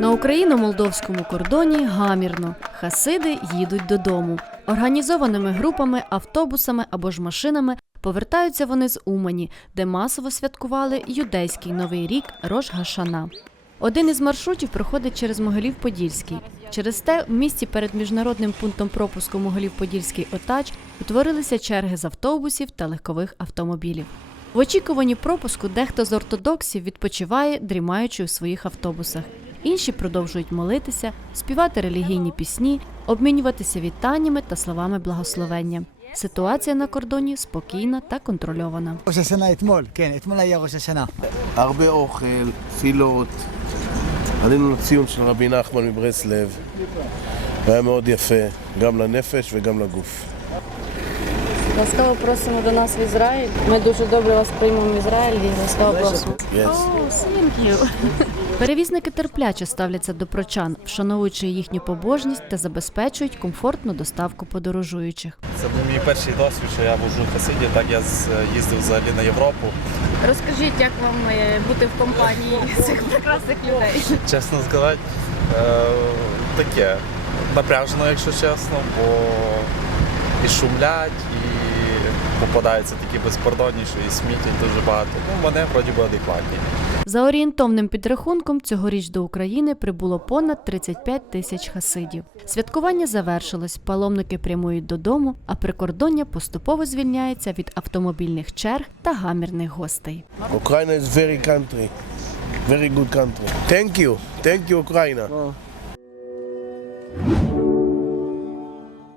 На україно-молдовському кордоні гамірно. Хасиди їдуть додому. Організованими групами, автобусами або ж машинами повертаються вони з Умані, де масово святкували юдейський новий рік Рош Гашана. Один із маршрутів проходить через Могилів-Подільський. Через те в місті перед міжнародним пунктом пропуску Могилів-Подільський Отач утворилися черги з автобусів та легкових автомобілів. В очікуванні пропуску дехто з ортодоксів відпочиває, дрімаючи у своїх автобусах Інші продовжують молитися, співати релігійні пісні, обмінюватися вітаннями та словами благословення. Ситуація на кордоні спокійна та контрольована. ראש השנה אתמול, כן, אתמול היה ראש השנה. הרבה אוכל, תפילות. עלינו לציון של רבי נחמן מברסלב, והיה מאוד יפה, גם לנפש וגם לגוף. Ласкаво просимо до нас в Ізраїль. Ми дуже добре вас приймемо в Ізраїлі. Ласкаво просимо. Yes. Перевізники терпляче ставляться до прочан, вшановуючи їхню побожність та забезпечують комфортну доставку подорожуючих. Це був мій перший досвід, що я вожу хасидів, так я їздив взагалі на Європу. Розкажіть, як вам е, бути в компанії цих прекрасних людей? Чесно сказати, е, таке напряжено, якщо чесно, бо і шумлять, і попадаються такі безкордонні, що і смітять дуже багато. Ну, вони вроді би адекватні. За орієнтовним підрахунком, цьогоріч до України прибуло понад 35 тисяч хасидів. Святкування завершилось, паломники прямують додому, а прикордоння поступово звільняється від автомобільних черг та гамірних гостей. Ukraine is very country, very good country. Thank you, thank you Ukraine.